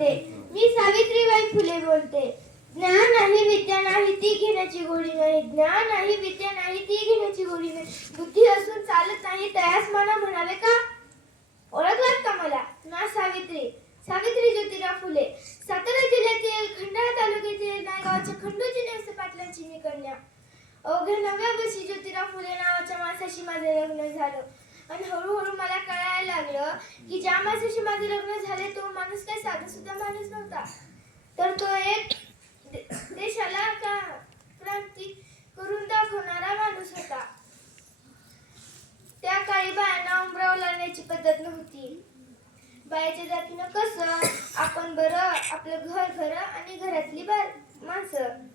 मी सावित्रीबाई फुले बोलते. ज्ञान नाही विद्या नाही ती घेण्याची गोडी नाही. ज्ञान नाही विद्या नाही ती घेण्याची गोडी नाही. बुद्धी असून चालत नाही तयास मला म्हणावे का? ओळखलात का मला? ना सावित्री ज्योतिराव फुले. सातारा जिल्ह्यातील खंडाळा तालुक्यातील नायगावच्या खंडोजी नेवसे पाटलांची मी कन्या. अवघ्या 9व्या वर्षी ज्योतिराव फुले नावाच्या माणसाशी माझे लग्न झालं. आणि हळूहळू मला कळायला लागलं की ज्या माणसाशी माझे लग्न झाले तो माणूस काही साधा सुद्धा माणूस नव्हता, तर तो एक देशाला क्रांती करून दाखवणारा माणूस होता. त्या काळी बायांना उंबरावर लावण्याची पद्धत नव्हती. बायाच्या जातीनं कसं आपण बरं आपलं घर आणि घरातली माणसं,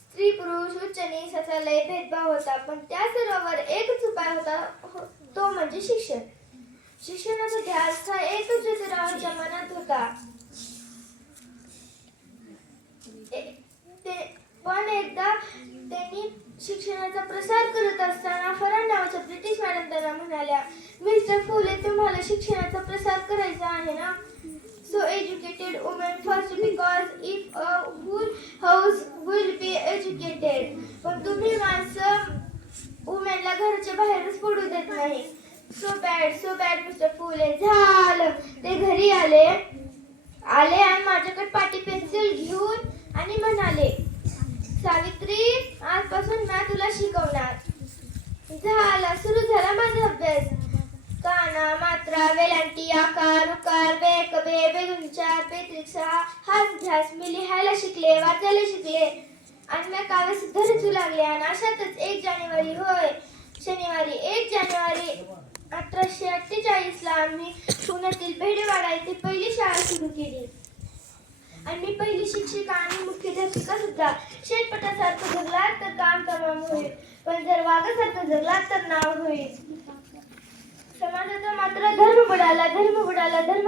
स्त्री पुरुष उच्च नीच असा लय भेदभाव होता. पण त्या सर्वांवर एकच उपाय होता, तो म्हणजे शिक्षण. शिक्षणाचा ध्यास हा एकच ज्योतिरावांच्या मनात होता. पण एकदा त्यांनी शिक्षणाचा प्रसार करत असताना फरान नावाच्या ब्रिटिश मॅडम त्यांना म्हणाल्या, मिस्टर फुले, तुम्हाला शिक्षणाचा प्रसार करायचा आहे ना? So educated women first, because if a whole house will be educated. पण तुम्ही माणसं वुमेनला घराच्या बाहेरच पडू देत नाही. सो बॅड मिस्टर फुले. झालं. ते घरी आले आणि माझ्याकडे पाटी पेन्सिल घेऊन आणि म्हणाले, सावित्री, आजपासून मी तुला शिकवणार. झाला. सुरू झाला माझा अभ्यास. काना, मात्रा, वेलांटी, आकार, उकार, बे, कबे, बेदुंचार, बेत्रिक्षा, हाच ध्यास मी लिहायला शिकले, वाचायला शिकले आणि मी काव्य सुद्धा रचू लागले. आणि अशातच 1 जानेवारी शनिवारी 1 जानेवारी 1848 ला आम्ही पुण्यातील भेडेवाडा येथे पहिली शाळा सुरू केली. आणि मी पहिली शिक्षिका आणि मुख्याध्यापिका सुद्धा. शेतपटासारखं जगला तर काम तमाम होईल, पण जर वाघासारखं जगला तर नाव होईल. समाजाचा मात्र धर्म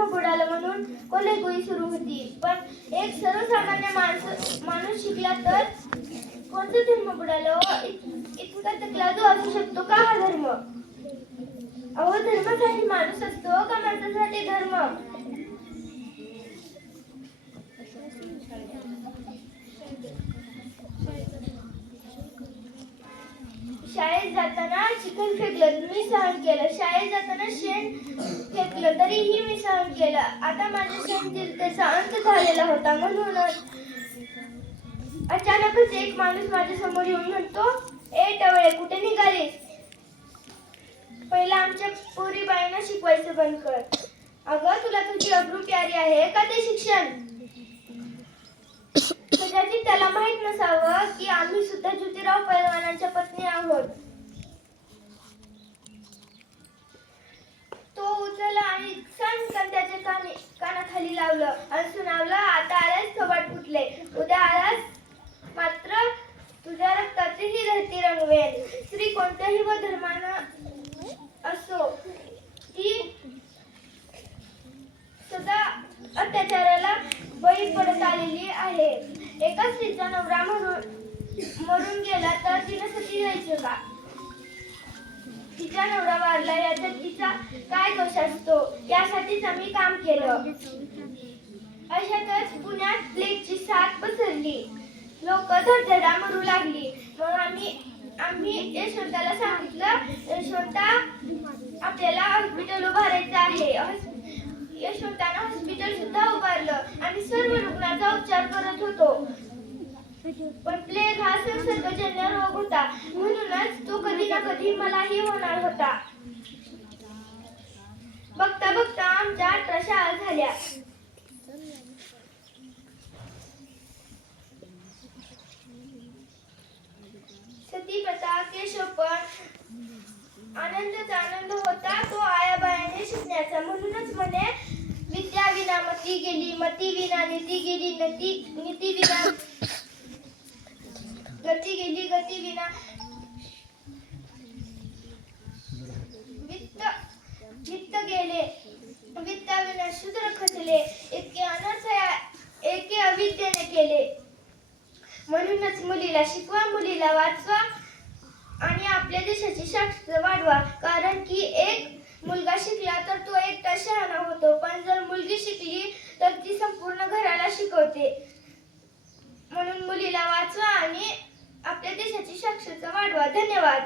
बुडाला म्हणून कोल्हेगोई सुरू होती. पण एक सर्वसामान्य माणूस शिकला तर कोणतं धर्म बुडालं? इतका तकलादू असू शकतो का हा धर्म? अहो, धर्मासाठी माणूस असतो का माणसासाठी धर्म? शाळेत जाताना चिखल फेकलं मी सहन केलं. शाळेत जाताना शेण फेकलं तरीही मी सहन केलं. आता माझ्या सहनशीलतेचा अंत झालेला होता. म्हणूनच अचानकच एक माणूस माझ्या समोर येऊन म्हणतो, ए टवळे, कुठे निघालीस? पहिला आमच्या पोरी बाईंना शिकवायचं बंद कर. अगं, तुला तुझी अब्रू प्यारी आहे का ते शिक्षण? कदाचित त्याला माहित नसावं की आम्ही सुद्धा ज्योतिराव पैलवानांच्या पत्नी आहोत. तो उचलला आणि सणकन त्याच्या कानाखाली लावलं आणि सुनावलं, आता आलास थोबाड फुटले. उद्या आलास मात्र तुझ्या रक्ताचीही धरती रंगवेल. स्त्री कोणत्याही व धर्मानं असो, ती सदा अत्याचाराला बळी पडत आलेली आहे. एका स्त्रीचा नवरा मरून गेला तर तिने सती जायचं का? तिचा नवरा वारला याच्यात तिचा काय दोष असतो? यासाठीच आम्ही काम केलं. अशातच पुण्यात प्लेगची साथ पसरली. लोक धडधडा मरू लागली. मग आम्ही यशवंताला सांगितलं, यशवंता, आपल्याला हॉस्पिटल उभारायचं आहे. यशवंतानं हॉस्पिटल सुद्धा उभारलं आणि सर्व रुग्णांचा उपचार करत होतो. पण प्लेग हा संसर्गजन्य रोग होता, म्हणूनच तो कधी ना कधी मलाही होणार होता. बघता बघता आमच्या 18 शाळा झाल्या. सती प्रथा, केशवपण, आनंद होता तो आयाबायाने शिकण्याचा. म्हणूनच म्हणे, विद्या विना मती गेली, मती विना नीती गेली, नीती विना गती गेली, गती विना वित्त गेले, वित्त विना शूद्र खचले. इतके अनर्थ एके अविद्येने केले. म्हणूनच मुलीला शिकवा, मुलीला वाचवा आणि आपल्या देशाची शाश्वत वाढवा. कारण की एक मुलगा शिकला तर तो एकटा शहाणा होतो, पण जर मुलगी शिकली तर ती संपूर्ण घराला शिकवते. म्हणून मुलीला वाचवा आणि आपल्या देशाची साक्षरता वाढवा. धन्यवाद.